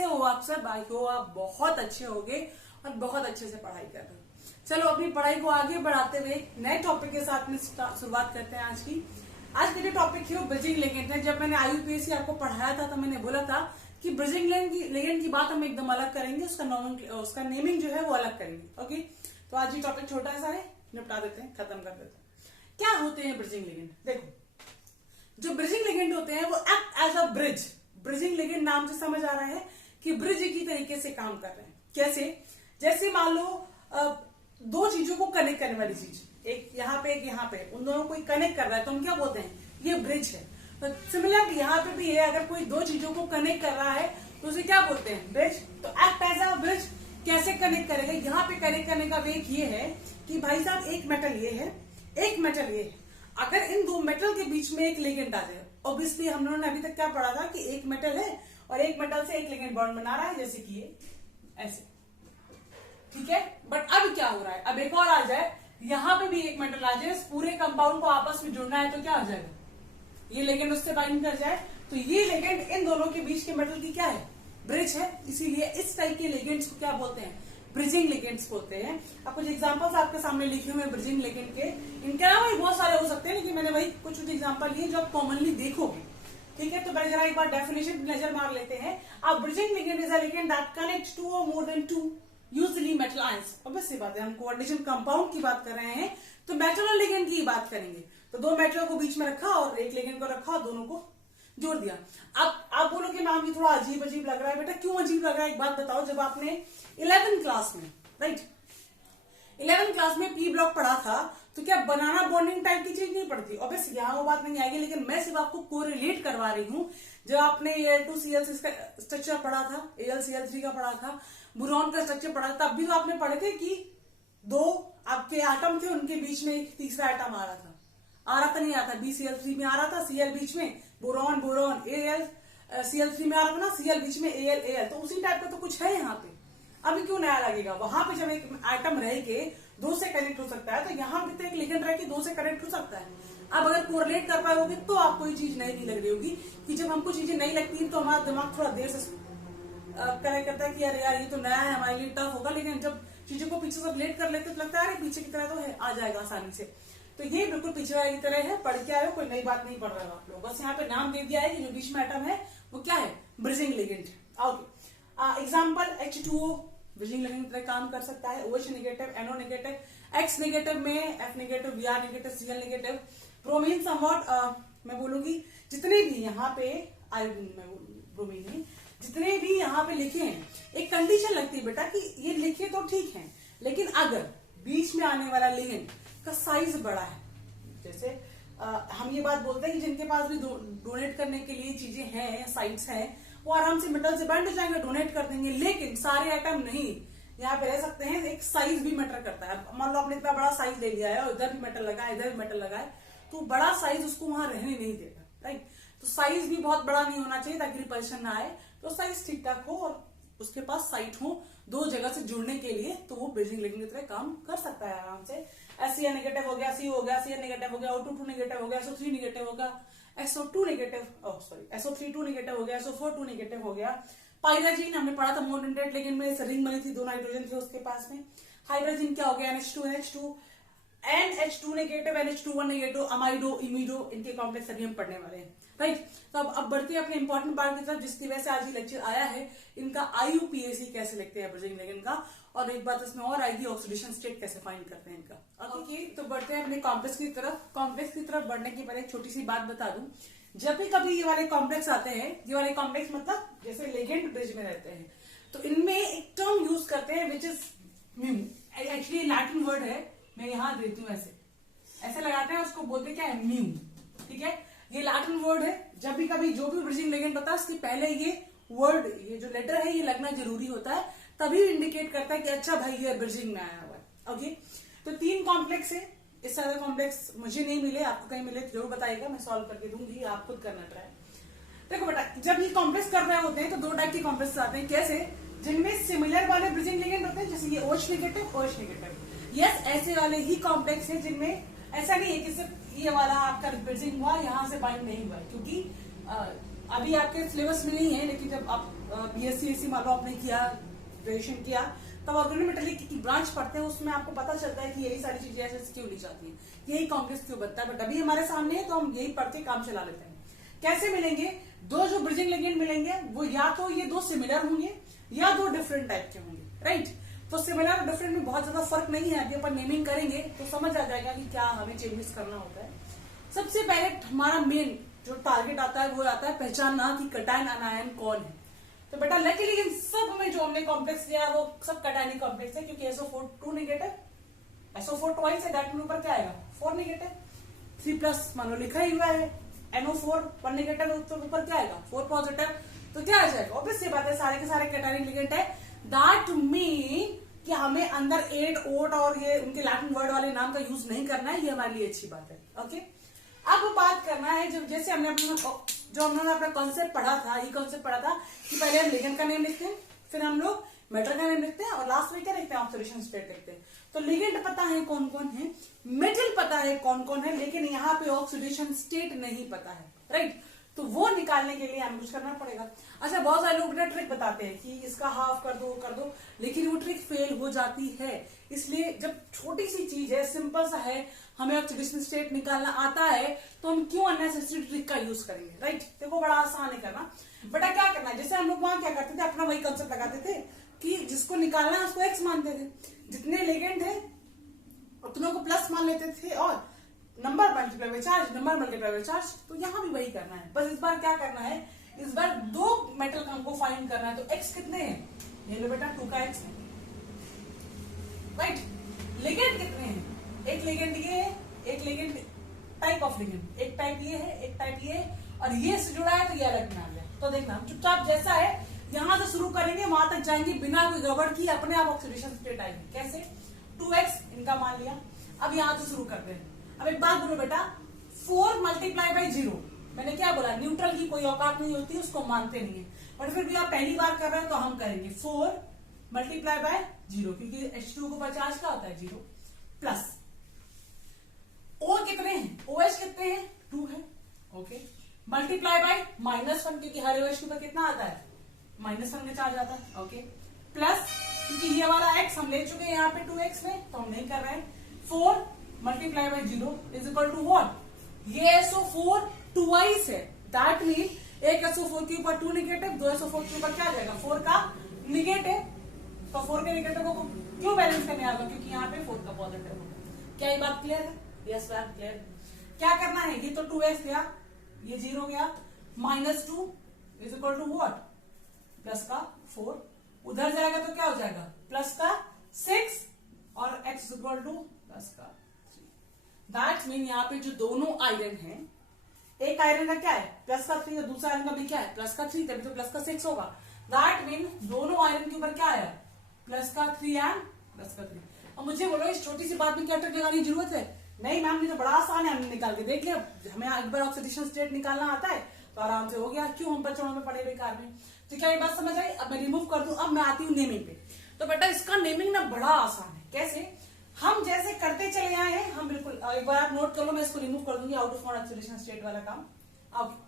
कैसे हो आप सब? आई हो आप बहुत अच्छे होगे और बहुत अच्छे से पढ़ाई कर रहे हो। चलो अपनी पढ़ाई को आगे बढ़ाते हुए नए टॉपिक के साथ में शुरुआत करते हैं आज की। आज का जो टॉपिक है वो ब्रिजिंग लेगेंड है। जब मैंने IUPAC आपको पढ़ाया था तो मैंने बोला था कि ब्रिजिंग लेगेंड की बात हम एकदम अलग करेंगे, उसका नेमिंग जो है वो अलग करेंगे। ओके, तो आज ये टॉपिक छोटा सा है, निपटा देते हैं, खत्म कर देते हैं। क्या होते हैं ब्रिजिंग लेगेंड? देखो, जो ब्रिजिंग लेगेंड होते हैं वो act as a bridge. Bridging ligand नाम से समझ आ रहा है कि ब्रिज की तरीके से काम कर रहे हैं। कैसे? जैसे मान लो दो चीजों को कनेक्ट करने वाली चीज, एक यहाँ पे एक यहाँ पे, उन दोनों को कनेक्ट कर रहा है तो हम क्या बोलते हैं? ये ब्रिज है। तो सिमिलर यहाँ पे भी है, अगर कोई दो चीजों को कनेक्ट कर रहा है तो उसे क्या बोलते हैं? ब्रिज। तो एक्ट एज अ ब्रिज कैसे कनेक्ट करेगा? यहाँ पे कनेक्ट करने का वे ये है कि भाई साहब एक मेटल ये है, एक मेटल ये है, अगर इन दो मेटल के बीच में एक लिगेंड आ जाए, ऑब्वियसली हम लोगों ने अभी तक क्या पढ़ा था कि एक मेटल है और एक मेटल से एक लिगेंड बॉन्ड बना रहा है, जैसे कि ये ऐसे, ठीक है। बट अब क्या हो रहा है? अब एक और आ जाए, यहां पे भी एक मेटल आ जाए, इस पूरे कंपाउंड को आपस में जुड़ना है तो क्या हो जाएगा? ये लिगेंड उससे बाइंड कर जाए तो ये लिगेंड इन दोनों के बीच के मेटल की क्या है? ब्रिज है। इसीलिए इस टाइप के लिगेंड्स को क्या बोलते हैं? ब्रिजिंग लिगेंड्स बोलते हैं। अब कुछ एग्जांपल्स आपके सामने लिखे हुए हैं ब्रिजिंग लिगेंड के। इनके अलावा भी बहुत सारे हो सकते हैं, लेकिन मैंने वही कुछ एग्जांपल लिए जो आप कॉमनली देखोगे, ठीक है। तो पहले जरा एक बार डेफिनेशन नजर मार लेते हैं। A bridging ligand is a ligand that connects two और more than two usually metal ions. Obvious सी बात है, हम कोऑर्डिनेशन कंपाउंड की बात कर रहे हैं तो मेटल और लिगेंड की बात करेंगे। तो दो मेटल को बीच में रखा और एक लिगेंड को रखा और दोनों को जोड़ दिया। अब आप बोलो कि नाम ये थोड़ा अजीब अजीब लग रहा है। बेटा क्यों अजीब लग रहा है? एक बात बताओ, जब आपने 11th क्लास में, राइट, 11th क्लास में पी ब्लॉक पढ़ा था तो क्या बनाना बॉन्डिंग टाइप की चीज नहीं पढ़ती? ऑब्वियसली यहाँ वो बात नहीं आएगी, लेकिन मैं सिर्फ आपको कोरिलेट करवा रही हूँ। जब आपने Al2Cl6 का स्ट्रक्चर पढ़ा था, AlCl3 का पढ़ा था, बोरॉन का स्ट्रक्चर पढ़ा था, तब भी तो आपने पढ़े थे कि दो आपके एटम थे, उनके बीच में एक तीसरा एटम आ रहा था नहीं आता? BCl3 में आ रहा था, Cl बीच में, बोरॉन AlCl3 में आ रहा था ना, Cl बीच में, Al। तो उसी टाइप का तो कुछ है यहाँ पे। अभी क्यों नया लगेगा? वहां पे जब एक एटम रह के दो से कनेक्ट हो सकता है तो यहाँ पे तो एक लिगेंड रह के दो से कनेक्ट हो सकता है। अब अगर कोरिलेट कर पाओगे तो आपको ये चीज नई नहीं लग रही होगी। कि जब हमको चीजें नई लगती है तो हमारा दिमाग थोड़ा देर से कनेक्ट करता है कि यार ये तो नया है, हमारे लिए टफ होगा। लेकिन जब चीजों को पीछे से रिलेट कर लेते तो लगता है अरे पीछे की तरह तो है, आ जाएगा आसानी से। तो ये बिल्कुल पीछे वाले की तरह है, पढ़ के आए हो, कोई नई बात नहीं पढ़ रहे हो आप लोग। बस यहाँ पे नाम दे दिया है कि जो बीच में एटम है वो क्या है? Bridging ligand. Okay, example H2O bridging ligand की तरह काम कर सकता है। OH negative, NO negative, X negative में F negative, Br negative, Cl negative. Bromine somewhat मैं बोलूंगी जितने भी यहाँ पे आयोडीन, मैं बोलूंगी ब्रोमीन है, जितने भी यहाँ पे लिखे हैं, एक कंडीशन लगती है बेटा कि ये लिखे तो ठीक है, लेकिन अगर बीच में आने वाला लिगेंड का साइज बड़ा है, जैसे हम ये बात बोलते हैं कि जिनके पास भी डोनेट करने के लिए चीजें हैं, साइट्स हैं, वो आराम से मेटल से बाइंड हो जाएंगे, डोनेट कर देंगे। लेकिन सारे आइटम नहीं यहाँ पे रह सकते हैं। एक साइज भी मैटर करता है। मान लो आपने इतना बड़ा साइज ले लिया है और इधर भी मेटल लगा है, इधर भी मेटल लगा है, तो बड़ा साइज उसको वहां रहने नहीं देगा, राइट। तो साइज भी बहुत बड़ा नहीं होना चाहिए ताकि रिपल्शन ना आए। तो साइज ठीक ठाक हो और उसके पास साइट हो दो जगह से जुड़ने के लिए, तो वो ब्रिजिंग लिगेंड की तरह काम कर सकता है आराम से। Cl नेगेटिव हो गया, C हो गया, Cl नेगेटिव हो गया, O2 नेगेटिव हो गया, SO3 नेगेटिव होगा, SO2 नेगेटिव, SO3 नेगेटिव हो गया, SO4 नेगेटिव हो गया। पाइराजीन हमने पढ़ा था मोनोडेंटेट लिगेंड में, रिंग बनी थी, दो नाइट्रोजन थे उसके पास में। हाइड्रोजन क्या हो गया? NH2 negative, NH2 negative, amido, इमिडो, इनके कॉम्प्लेक्स अभी हम पढ़ने वाले हैं, राइट। तो अब बढ़ते हैं अपने इंपॉर्टेंट पार्ट की तरफ, जिसकी वजह से आज ये लेक्चर आया है, इनका IUPAC कैसे लिखते हैं ब्रिजिंग लिगेंड का, और एक बात इसमें और आएगी, ऑक्सीडेशन स्टेट कैसे फाइंड करते हैं इनका। ओके, तो बढ़ते हैं अपने कॉम्प्लेक्स की तरफ। कॉम्प्लेक्स की तरफ बढ़ने की पहले एक छोटी सी बात बता दूं, जब भी कभी ये वाले कॉम्प्लेक्स आते हैं, ये वाले कॉम्प्लेक्स मतलब जैसे लिगेंड ब्रिज में रहते हैं, तो इनमें एक टर्म यूज करते हैं which is mu. Actually Latin word है, मैं यहां देती हूँ, ऐसे लगाते हैं, उसको बोलते क्या है? म्यू, ठीक है। ये लैटिन वर्ड है। जब भी कभी जो भी ब्रिजिंग लिगेंड बता, उसके पहले ये वर्ड, ये जो लेटर है, ये लगना जरूरी होता है, तभी इंडिकेट करता है कि अच्छा भाई ये ब्रिजिंग में आया हुआ है। ओके, तो 3 कॉम्प्लेक्स है। इस तरह कॉम्प्लेक्स मुझे नहीं मिले, आपको कहीं मिले तो जरूर बताइएगा, मैं सॉल्व करके दूंगी, आप खुद करना ट्राई। देखो बेटा, जब ये कॉम्प्लेक्स कर रहे होते हैं तो दो टाइप के कॉम्प्लेक्स आते हैं। कैसे? जिनमें सिमिलर वाले ब्रिजिंग लिगेंड होते हैं, जैसे ये OH negative, OH negative. Yes, ऐसे वाले ही कॉम्प्लेक्स है जिनमें ऐसा नहीं है कि सिर्फ ये वाला आपका ब्रिजिंग हुआ, यहां से बाइंड नहीं हुआ, क्योंकि अभी आपके सिलेबस में नहीं है, लेकिन जब आप BSc मान लो आपने किया, ग्रेजुएशन किया, तब ऑर्गेनोमेटेलिक की ब्रांच पढ़ते हैं, उसमें आपको पता चलता है कि यही सारी चीजें ऐसे क्यों ली जाती है, यही कॉम्प्लेक्स क्यों बनता है। बट अभी हमारे सामने है तो हम यही पढ़ते काम चला लेते हैं। कैसे मिलेंगे? दो जो ब्रिजिंग लिगेंड मिलेंगे वो या तो ये दो सिमिलर होंगे या दो डिफरेंट टाइप के होंगे, राइट। तो सिमिलर और डिफरेंट में बहुत ज्यादा फर्क नहीं है, अभी अपन नेमिंग करेंगे तो समझ आ जाएगा कि क्या हमें चेंजेस करना होता है। सबसे पहले हमारा मेन जो टारगेट आता है वो आता है पहचानना कि कटायन अनायन कौन है। तो बेटा लकीली इन सब में जो हमने कॉम्प्लेक्स लिया वो सब कटायनिक कॉम्प्लेक्स है, क्योंकि SO4 2 नेगेटिव, SO4 ट्वाइस है, दैट मीन ऊपर क्या आएगा 4 नेगेटिव, 3+ मान लो लिखा ही हुआ है, NO4 1 नेगेटिव, तो ऊपर क्या आएगा 4 पॉजिटिव, तो क्या आ जाएगा? ऑब्वियस सी बात है, सारे के सारे कटायनिक लिगेंड है। दैट मीन कि हमें अंदर एड, ओट और ये उनके लैटिन वर्ड वाले नाम का यूज नहीं करना है, ये हमारे लिए अच्छी बात है। ओके, अब बात करना है जब जैसे हमने अपना कॉन्सेप्ट पढ़ा था, ये कॉन्सेप्ट पढ़ा था कि पहले हम लिगेंड का नेम लिखते हैं, फिर हम लोग मेटल का नेम लिखते हैं और लास्ट में क्या लिखते हैं? ऑक्सीडेशन स्टेट लिखते हैं। तो लिगेंड पता है कौन कौन है, मेटल पता है कौन कौन है, लेकिन यहाँ पे ऑक्सीडेशन स्टेट नहीं पता है, राइट। तो वो निकालने के लिए हमें कुछ करना पड़ेगा। अच्छा, बहुत सारे लोग ट्रिक बताते हैं कि इसका हाफ कर दो, लेकिन वो ट्रिक फेल हो जाती है। इसलिए जब छोटी सी चीज है, सिंपल सा है, हमें ऑक्सीडेशन स्टेट निकालना आता है, तो हम क्यों अननेसेसरी ट्रिक का यूज करेंगे, राइट। देखो बड़ा आसान है करना। बेटा क्या करना है, जैसे हम लोग वहां क्या करते थे, अपना वही कंसेप्ट लगाते थे कि जिसको निकालना है उसको एक्स मानते थे, जितने लिगेंड थे उतनों को प्लस मान लेते थे, और number multiply by charge, number multiply by charge. तो यहां भी वही करना है, बस इस बार क्या करना है, इस बार दो मेटल का हमको फाइंड करना है। तो एक्स कितने हैं? ये लो बेटा 2 का एक्स है, राइट। लिगेंड कितने हैं? एक लिगेंड ये है, एक लिगेंड टाइप ऑफ लिगेंड, एक टाइप ये है, एक टाइप ये है, और ये से जुड़ा है तो ये अलग बना लिया। तो देखना हम चुपचाप जैसा है यहां से शुरू करेंगे, वहां तक जाएंगे बिना कोई गड़बड़ की, अपने आप ऑक्सीडेशन स्टेट आएगी। कैसे? 2x इनका मान लिया, अब यहां से शुरू करते हैं। अब एक बात बोलो बेटा, 4 मल्टीप्लाई बाई 0, मैंने क्या बोला, न्यूट्रल की कोई औकात नहीं होती, उसको मानते नहीं है, पर फिर भी आप पहली बार कर रहे हो तो हम करेंगे 4 मल्टीप्लाई बाय 0, क्योंकि H2 को 50 का होता है 0, प्लस O कितने हैं, OH कितने हैं 2 है, ओके, मल्टीप्लाई बाय -1, क्योंकि हर OH के ऊपर कितना आता है -1 का चार्ज आता है, ओके, प्लस क्योंकि ये वाला x हम ले चुके हैं यहाँ पे 2x में, तो हम नहीं कर रहे हैं। 4 multiply by 0 is equal to what, ये SO4 ट्वाइस है, दैट मीन एक SO4 के ऊपर 2 नेगेटिव, 2 SO4 के ऊपर क्या आ जाएगा 4 का निगेटिव, तो 4 के निगेटिव को क्यों बैलेंस करने आएगा, क्योंकि यहाँ पे 4 का पॉजिटिव होगा। क्या ये बात क्लियर है? Yes ma'am clear. क्या करना है, ये तो 2x गया, ये 0 गया, -2 is equal to what, plus का 4, उधर जाएगा तो क्या हो जाएगा प्लस का 6, और x is equal two plus का 3। दैट मीन यहाँ पे जो दोनों आयरन है, एक आयरन का क्या है प्लस का 3 और दूसरा आयरन का भी क्या है प्लस का 3, तभी तो प्लस का 6 होगा। दैट मीन दोनों आयरन के ऊपर क्या आया प्लस का 3 एंड प्लस का 3। अब मुझे बोलो इस छोटी सी बात में क्या ट्रिक लगाने की जरूरत है? नहीं मैम, ये तो बड़ा आसान है, हमने निकाल के देख लिया, हमें एक बार ऑक्सीडेशन स्टेट निकालना आता है तो आराम से हो गया, क्यों हम बच्चों में पढ़े बेकार में। तो क्या ये बात समझ आई? अब मैं रिमूव कर दूं, अब मैं आती हूँ नेमिंग पे। तो बेटा इसका नेमिंग ना बड़ा आसान है। कैसे? हम जैसे करते चले आए हैं, हम बिल्कुल एक बार आप नोट कर लो, मैं इसको रिमूव कर दूंगी, out of non oxidation state वाला काम। अब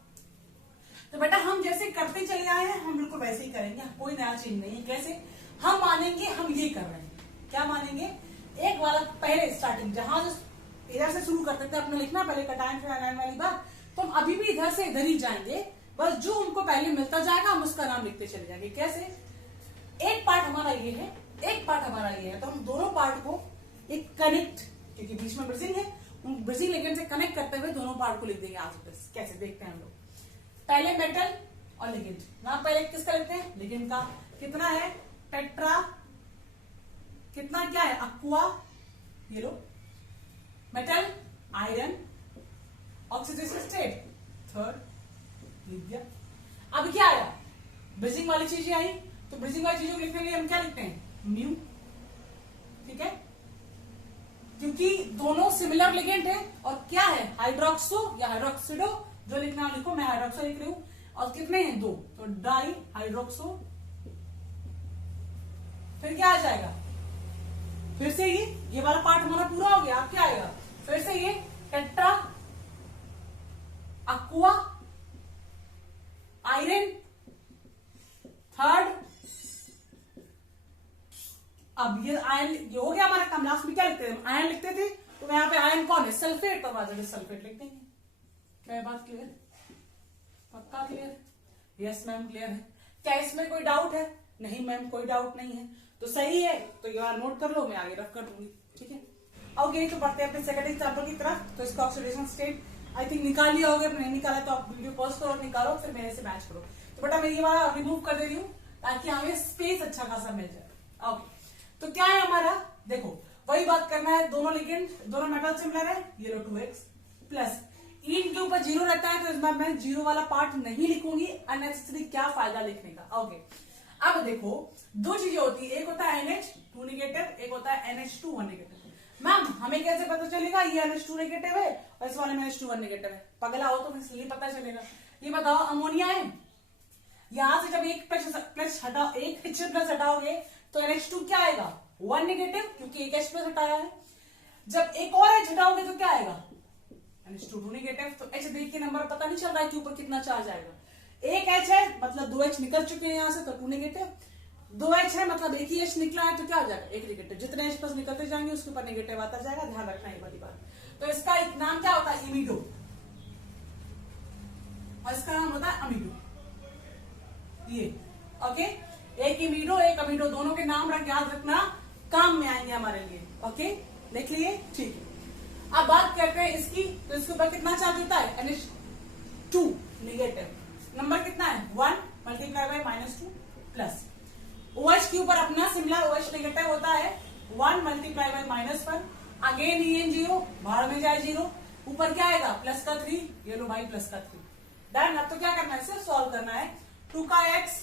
तो बेटा हम जैसे करते चले आए हैं, हम बिल्कुल वैसे ही करेंगे, कोई नया चीज नहीं है। कैसे? हम मानेंगे हम ये कर रहे हैं, क्या मानेंगे, एक वाला पहले स्टार्टिंग जहां से इधर से शुरू करते थे अपना लिखना, पहले कटायन फिर आनायन वाली बात, तो हम अभी भी इधर से इधर ही जाएंगे, बस जो उनको पहले मिलता जाएगा हम उसका नाम लिखते चले जाएंगे। कैसे? एक पार्ट हमारा ये है, एक पार्ट हमारा ये है, तो हम दोनों पार्ट को एक कनेक्ट, क्योंकि बीच में ब्रिजिंग है, उन ब्रिजिंग लिगेंड से कनेक्ट करते हुए दोनों पार्ट को लिख देंगे आज। कैसे देखते हैं हम लोग, पहले मेटल और लिगेंड, नाम पहले किसका लिखते हैं लिगेंड का, कितना है टेट्रा, कितना क्या है अक्वा, ये लो metal iron, oxidation state 3rd, लिख दिया। अब क्या आया, ब्रिजिंग वाली चीजें आई, तो ब्रिजिंग वाली चीजों को लिखने के लिए हम क्या लिखते हैं म्यू, ठीक है, क्योंकि दोनों सिमिलर लिगेंड है, और क्या है हाइड्रोक्सो या हाइड्रोक्सिडो, जो लिखना लिखो, मैं हाइड्रोक्सो लिख रही हूं, और कितने हैं 2, तो डाई हाइड्रोक्सो, फिर क्या आ जाएगा, फिर से ये वाला पार्ट हमारा पूरा हो गया। अब क्या आएगा, फिर से ये टेट्रा अक्वा आयरन ये आयन, ये हो गया हमारा काम। लास्ट में क्या लिखते थे, आयन लिखते थे, तो यहाँ पे आयन कौन है, सल्फेट, तो वहां सल्फेट लिख देंगे। क्या बात क्लियर, पक्का क्लियर? यस मैम क्लियर है। क्या इसमें कोई डाउट है? नहीं मैम कोई डाउट नहीं है, तो सही है। तो ये बार नोट कर लो, मैं आगे रख कर दूंगी, ठीक है। ओके, तो बढ़ते हैं अपने सेकंड एग्जाम्पल की तरफ। तो इसका ऑक्सीडेशन स्टेट आई थिंक निकाल लिया होगा, नहीं निकाला तो आप वीडियो पॉज करो और निकालो, फिर मेरे से मैच करो। तो बेटा मैं ये वाला रिमूव कर दे रही हूँ ताकि हमें स्पेस अच्छा खासा मिल जाए। ओके, तो क्या है हमारा, देखो वही बात करना है, दोनों लिगेंड, दोनों मेटल सिमिलर है, ये लो 2x प्लस इन के ऊपर 0 रहता है, तो इस बार मैं 0 वाला पार्ट नहीं लिखूंगी, अननेसेसरी क्या फायदा लिखने का। ओके, अब देखो दो चीजें होती है, एक होता है NH2 नेगेटिव, एक होता है NH2 1 नेगेटिव। मैम हमें कैसे पता चलेगा ये NH2 नेगेटिव है और इस वाले में NH2 1 नेगेटिव है? पगला हो तो इसलिए पता चलेगा। ये बताओ अमोनिया है, यहां से जब एक प्लस हटाओ, एक H प्लस हटाओगे तो NH2 क्या आएगा, 1 नेगेटिव, क्योंकि एक H प्लस हटाया है। जब एक और H हटाओगे तो क्या आएगा, NH2 2 नेगेटिव। तो H देख के नंबर पता नहीं चल रहा है कि ऊपर कितना चार्ज आएगा। एक H है मतलब 2H निकल चुके हैं यहां से, तो 2 नेगेटिव। 2H है मतलब एक ही H निकला है, तो क्या हो जाएगा, एक नेगेटिव। जितने H प्लस निकलते जाएंगे उसके ऊपर नेगेटिव आता जाएगा, ध्यान रखना ये वाली बात। तो इसका एक नाम क्या होता है, इमिडो, और इसका नाम होता है अमीडो। ये ओके, एक इमिडो एक अमीडो, दोनों के नाम याद रखना, काम में आएंगे हमारे लिए। ओके, लिख लिए, ठीक है। अब बात करते हैं इसकी, तो इसके ऊपर कितना चार्ज होता है, NH2 नेगेटिव। नंबर कितना है, 1 मल्टीप्लाई बाय -2 प्लस OH के ऊपर अपना सिमिलर OH नेगेटिव होता है, 1 मल्टीप्लाई बाय -1, अगेन EN 0, बाहर में जाए 0, ऊपर क्या आएगा, प्लस का 3, ये लो भाई प्लस का 3। डन। अब तो क्या करना है, सिर्फ सॉल्व करना है। 2 का x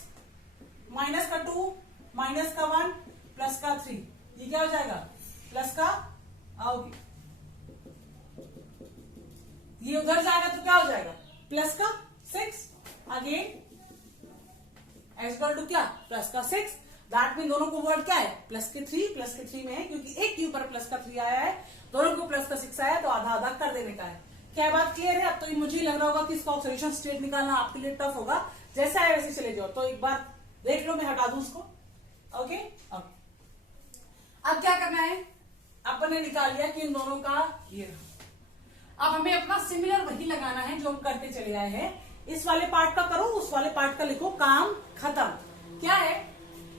माइनस का 2 माइनस का 1 प्लस का 3, ये क्या हो जाएगा, प्लस का, आओगे ये उधर जाएगा तो क्या हो जाएगा, प्लस का 6, अगेन टू क्या, प्लस का 6। दैट मीन दोनों को वर्ड क्या है, प्लस के 3 में है, क्योंकि एक के ऊपर प्लस का 3 आया है, दोनों को प्लस का 6 आया, तो आधा आधा कर देने का है। क्या बात क्लियर है? अब तो मुझे लग रहा होगा कि इसका ऑक्सीडेशन स्टेट निकालना आपके लिए टफ होगा, जैसा है वैसे चले जाओ। तो एक बार देख लो, मैं हटा दूं उसको। ओके, अब क्या करना है, अपन ने निकाल लिया कि इन दोनों का ये, अब हमें अपना सिमिलर वही लगाना है जो हम करते चले आए हैं। इस वाले पार्ट का करो, उस वाले पार्ट का लिखो, काम खत्म। क्या है,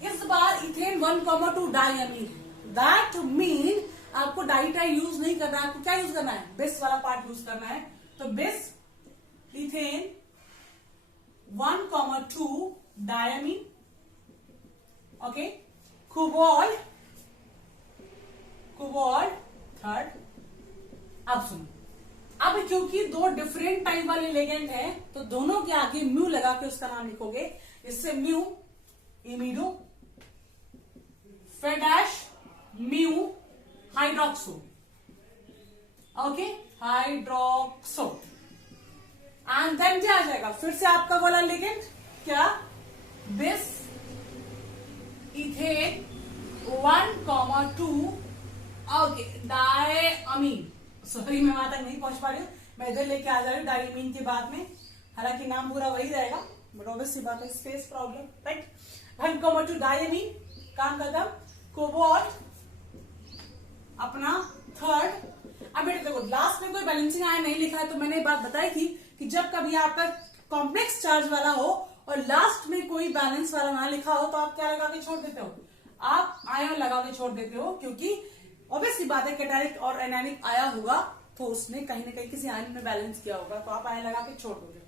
इस बार इथेन 1,2 डायमीन, दैट मीन आपको डाइटाई यूज नहीं करना है, आपको क्या यूज करना है, बिस वाला पार्ट यूज करना है। तो बिस ethane 1,2 diamine, okay, cobalt third. अब सुनो, अब क्योंकि दो डिफरेंट टाइप वाले लेगेंड हैं, तो दोनों के आगे म्यू लगा के उसका नाम लिखोगे। इससे म्यू इमिडो, फिर dash mu hydroxo, okay, hydroxo, and then क्या आ जाएगा, फिर से आपका वाला लेगेंड क्या, बिस इथेन 1,2, ओके, डायमीन। सॉरी मैं वहां तक नहीं पहुंच पा रही हूँ, मैं इधर लेके आ जा रही हूँ डायमीन के बाद में, हालांकि नाम पूरा वही रहेगा, बट ऑब्वियस सी बात है, स्पेस प्रॉब्लम, राइट। 1,2 डायमीन, काम खत्म। कोबाल्ट अपना थर्ड। अब बेटे देखो, लास्ट में कोई बैलेंसिंग आयन नहीं लिखा है, तो मैंने बात बताई थी कि जब कभी आपका कॉम्प्लेक्स चार्ज वाला हो और लास्ट में कोई बैलेंस वाला ना लिखा हो, तो आप क्या लगा के छोड़ देते हो, आप आयन लगा के छोड़ देते हो, क्योंकि ऑब्वियसली बात है कैटालिक और एनायनिक आया होगा, तो उसने कहीं ना कहीं किसी आयन में बैलेंस किया होगा, तो आप आयन लगा के छोड़ दोगे।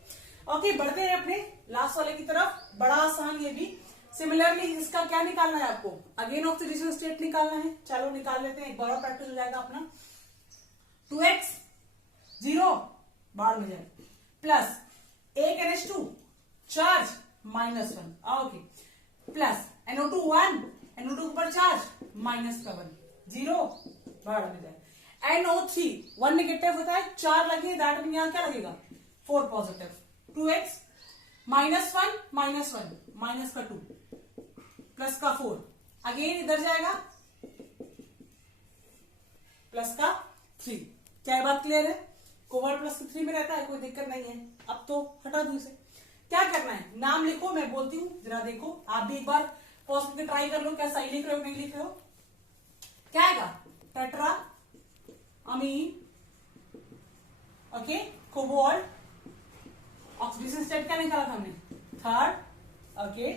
ओके, बढ़ते हैं अपने लास्ट वाले की तरफ, बड़ा आसान ये भी। सिमिलरली इसका क्या निकालना है आपको, अगेन ऑक्सीडेशन स्टेट निकालना है। चलो निकाल लेते हैं, एक बार और प्रैक्टिस हो जाएगा अपना। 2x 0 बाहर में जाए, प्लस एक NH2 charge -1, okay, plus NO2 1, NO2 ऊपर चार्ज -1, 0 बाहर में जाए। NO3 1 नेगेटिव होता है, 4 लगे, दैट मीन यहां क्या लगेगा, 4 पॉजिटिव। 2x -1 -1 माइनस का 2 प्लस का 4, अगेन इधर जाएगा प्लस का 3। क्या ये बात क्लियर है? कोबाल्ट प्लस 3 में रहता है, कोई दिक्कत नहीं है। अब तो हटा दूं इसे। क्या करना है, नाम लिखो, मैं बोलती हूँ, जरा देखो, आप भी एक बार पॉज करके ट्राई कर लो, क्या सही लिख रहे हो नहीं लिख रहे हो। क्या आएगा? Tetra amine, okay, cobalt, oxidation state क्या निकाला था हमने? Third, okay.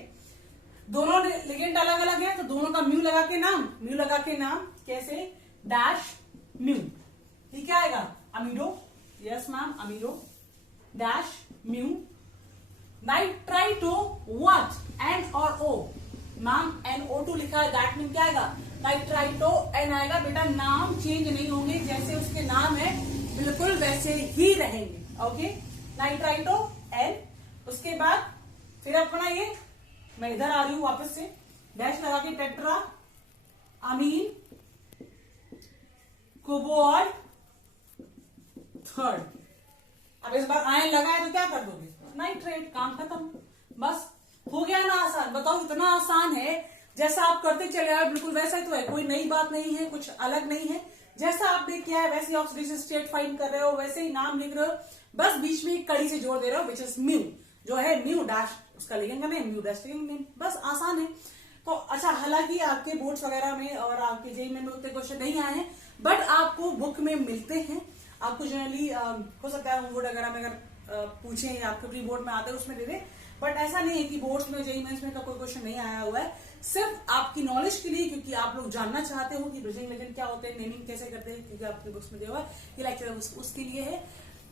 दोनों लिगेंड अलग अलग है तो दोनों का म्यू लगा के नाम कैसे? Dash mu. ठीक है, आएगा amido, yes ma'am, amido dash mu. Nitrito what? N और ओ? मैम NO2 लिखा है, दैट मीन क्या आएगा? नाइट्राइटो एन आएगा बेटा, नाम चेंज नहीं होंगे, जैसे उसके नाम है बिल्कुल वैसे ही रहेंगे, ओके। नाइट्राइटो एन, उसके बाद फिर अपना ये, मैं इधर आ रही हूं वापस से, डैश लगा के टेट्रा अमीन कोबाल्ट थर्ड। अब इस बार आयन लगाए तो क्या कर दोगे? नाइट्रेट, काम खत्म, बस हो गया ना आसान। बताओ इतना आसान है, जैसा आप करते चले आए बिल्कुल वैसा ही तो है, कोई नई बात नहीं है, कुछ अलग नहीं है। जैसा आपने किया है वैसे ही ऑक्सीडेशन स्टेट फाइंड कर रहे हो, वैसे ही नाम लिख रहे हो, बस बीच में एक कड़ी से जोड़ दे रहे हो विच इज म्यू, जो है म्यू डैश उसका लिगेंड का name, mu dash ligand name, बस आसान है। तो अच्छा, हालांकि आपके बोर्ड्स वगैरह में और आपके जेईई में उतने क्वेश्चन नहीं आए हैं, बट आपको बुक में मिलते हैं। आपको जनरली हो सकता है बोर्ड वगैरह में अगर पूछे या आपके प्री बोर्ड में आते हैं उसमें दे दे, बट ऐसा नहीं है कि बोर्ड्स में जेईई मेंस में का कोई क्वेश्चन नहीं आया हुआ है। सिर्फ आपकी नॉलेज के लिए, क्योंकि आप लोग जानना चाहते हो कि ब्रिजिंग लेजेंड क्या होते हैं, नेमिंग कैसे करते हैं, क्योंकि आपकी बुक्स में दिया हुआ है, ये लेक्चर उसके लिए है।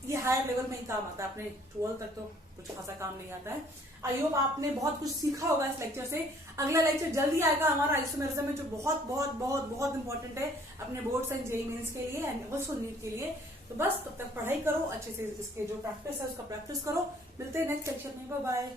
ये हायर लेवल में ही काम आता है, अपने 12 तक तो कुछ खासा काम नहीं आता है। आई होप आपने बहुत कुछ सीखा होगा इस लेक्चर से। अगला लेक्चर जल्दी आएगा हमारा आइसोमेरिज्म में, जो बहुत बहुत बहुत बहुत इंपॉर्टेंट है अपने बोर्ड्स एंड जेईई मेंस के लिए एंड ऑल्सो नीट के लिए। तो बस तब तक पढ़ाई करो अच्छे से, इसके जो प्रैक्टिस है उसका प्रैक्टिस करो। मिलते हैं नेक्स्ट लेक्चर में, बाय बाय।